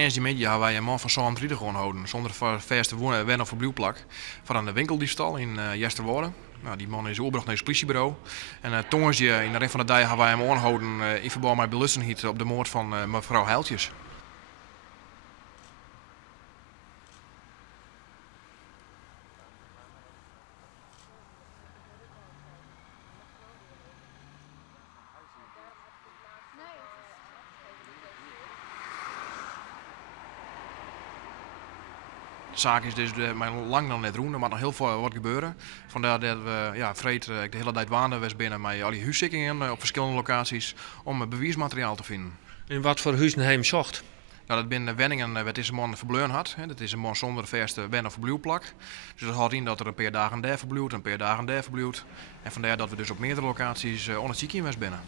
Woensdagmiddag hebben wij een man van 32 gewoon houden, zonder verste wen- of verblijfplak. Van een winkeldiefstal in Jesterwoude. Nou, die man is overgebracht naar het politiebureau. En tongensje in de ring van de dag hebben wij hem aangehouden in verband met belustigheid op de moord van mevrouw Heiltjes. De zaak is dus lang nog net roen, er moet nog heel veel wat gebeuren. Vandaar dat we vreed de hele tijd waanden was binnen met al die huiszittingen op verschillende locaties om bewijsmateriaal te vinden. In wat voor huizen hij hem zocht? Nou, dat binnen Wenningen wat deze man verbleun had. Dat is een man zonder verste wen- of verblijfplak. Dus dat houdt in dat er een paar dagen daar verblijft, een paar dagen daar verblijft. En vandaar dat we dus op meerdere locaties onder het ziekenhuis binnen.